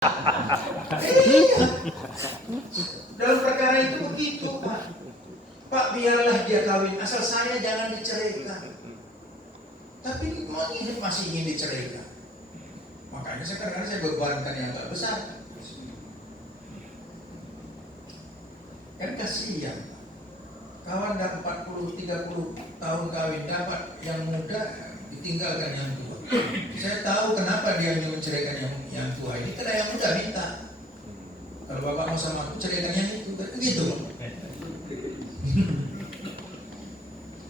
Iya. Dalam perkara itu begitu, Pak. Pak, biarlah dia kawin, asal saya jangan diceraikan. Tapi masih ingin diceraikan. Makanya kadang-kadang saya bebankan yang agak besar. Kan kasihan. Kawan dah 40-30 tahun kawin, dapat yang muda, ditinggalkan yang tua. Saya tahu kenapa dia ingin menceraikan yang tua ini, karena yang muda minta. Kalau bapak mau sama aku, ceraikan yang itu, begitu.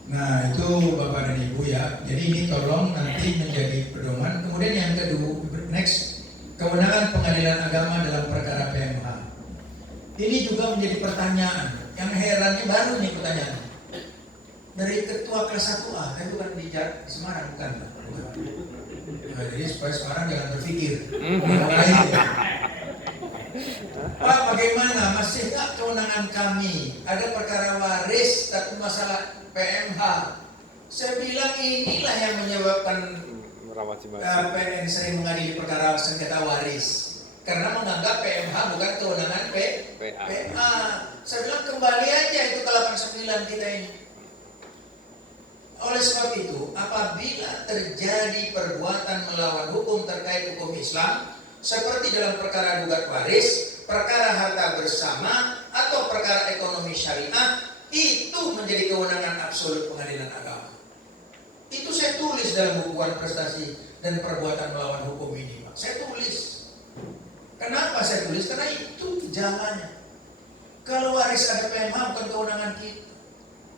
Nah itu bapak dan ibu ya. Jadi ini tolong nanti menjadi pedoman. Kemudian yang kedua, next, kewenangan pengadilan agama dalam perkara PMH. Ini juga menjadi pertanyaan. Yang herannya baru nih pertanyaan. Dari ketua kelas 1A, kan bukan di Semarang, bukan? Nah, jadi supaya Semarang jangan berpikir. Pak, bagaimana? Masih nggak kewenangan kami? Ada perkara waris, tapi masalah PMH. Saya bilang inilah yang menyebabkan PN sering mengadili perkara sengketa waris. Karena menganggap PMH bukan kewenangan PA. Saya bilang kembali aja itu ke 89 kita ini. Oleh sebab itu, apabila terjadi perbuatan melawan hukum terkait hukum Islam, seperti dalam perkara gugat waris, perkara harta bersama, atau perkara ekonomi syariah, itu menjadi kewenangan absolut pengadilan agama. Itu saya tulis dalam bukuan prestasi dan perbuatan melawan hukum ini, Pak. Saya tulis. Kenapa saya tulis? Karena itu jalannya. Kalau waris ada PMH bukan kewenangan kita.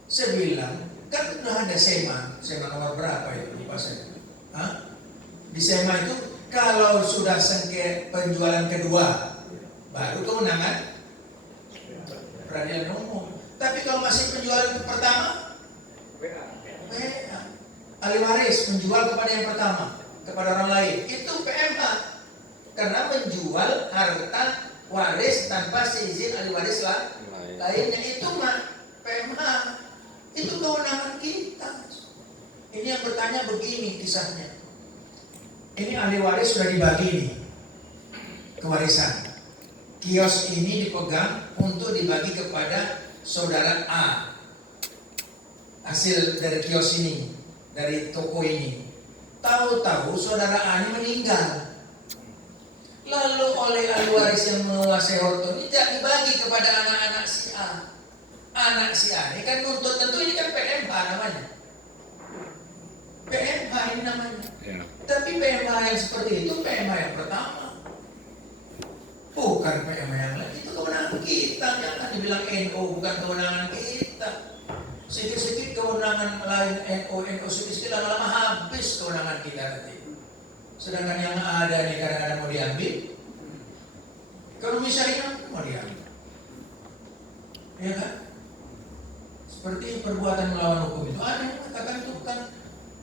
Saya bilang, kan sudah ada SEMA nomor berapa itu? Lupa saya. Di SEMA itu kalau sudah sengketa penjualan kedua, baru kewenangan peradilan umum. Tapi kalau masih penjualan pertama, PA. Ahli waris menjual kepada yang pertama, kepada orang lain, itu PMH. Karena menjual harta waris tanpa seizin ahli waris lainnya, itu mah PMH. Itu kewenangan kita. Ini yang bertanya begini kisahnya. Ini ahli waris sudah dibagi nih kewarisan. Kios ini dipegang untuk dibagi kepada saudara A. Hasil dari kios ini, dari toko ini. Tahu-tahu saudara A ini meninggal. Lalu oleh ahli waris yang menguasai harta ini tidak dibagi kepada anak-anak si A. Anak si A ini kan nuntut, tentu ini kan PMH namanya. PMH ini namanya. Ya. Tapi PMH yang seperti itu PMH yang pertama. Bukan PMH yang lain. Itu kewenangan kita. Jangan dibilang NO bukan kewenangan kita. Sedikit-sedikit kewenangan lain NO sedikit lama-lama habis kewenangan kita nanti. Sedangkan yang ada nih kadang-kadang mau diambil. Ekonomi syariah mau diambil. Ya kan? Seperti perbuatan melawan hukum itu ada yang mengatakan itu bukan,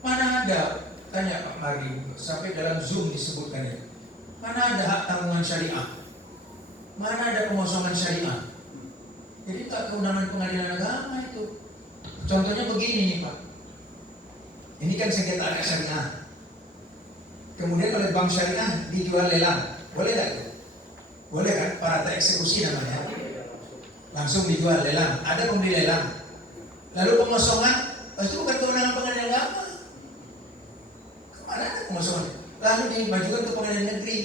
mana ada, tanya Pak Mardi, sampai dalam Zoom disebutkan itu, mana ada hak tanggungan syariah, mana ada pengosongan syariah. Jadi tak keundangan pengadilan agama itu. Contohnya begini nih Pak, ini kan sengketa hak syariah, kemudian oleh bank syariah dijual lelang, boleh tak itu? Boleh kan, parata eksekusi namanya, langsung dijual lelang, ada pembeli lelang. Lalu pengosongan, itu bukan kewenangan pengadilan agama. Kemana ada pengosongan? Lalu dimajukan ke pengadilan negeri.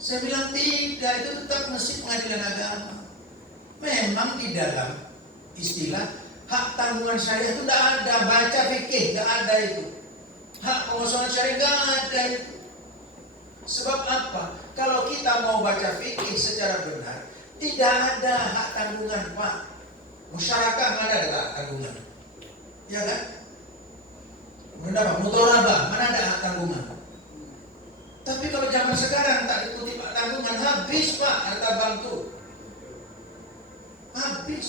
Saya bilang tidak, itu tetap mesti pengadilan agama. Memang di dalam istilah hak tanggungan syariah itu tidak ada, baca fikih tidak ada itu. Hak pengosongan syariah tidak ada itu. Sebab apa? Kalau kita mau baca fikih secara benar, tidak ada hak tanggungan, Pak. Musyarakah mana ada hak tanggungan? Ya kan? Kemudian apa? Mudharabah, mana ada hak tanggungan? Tapi kalau zaman sekarang tak diikuti hak tanggungan, habis Pak harta bank itu. Habis.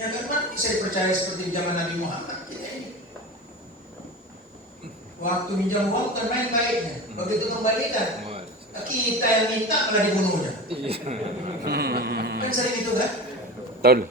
Ya kan, mana bisa dipercaya seperti zaman Nabi Muhammad kita ini. Waktu minjam uang bukan main baiknya, begitu kembalikan kita yang minta malah dibunuhnya. Kan sering itu kan? Betul.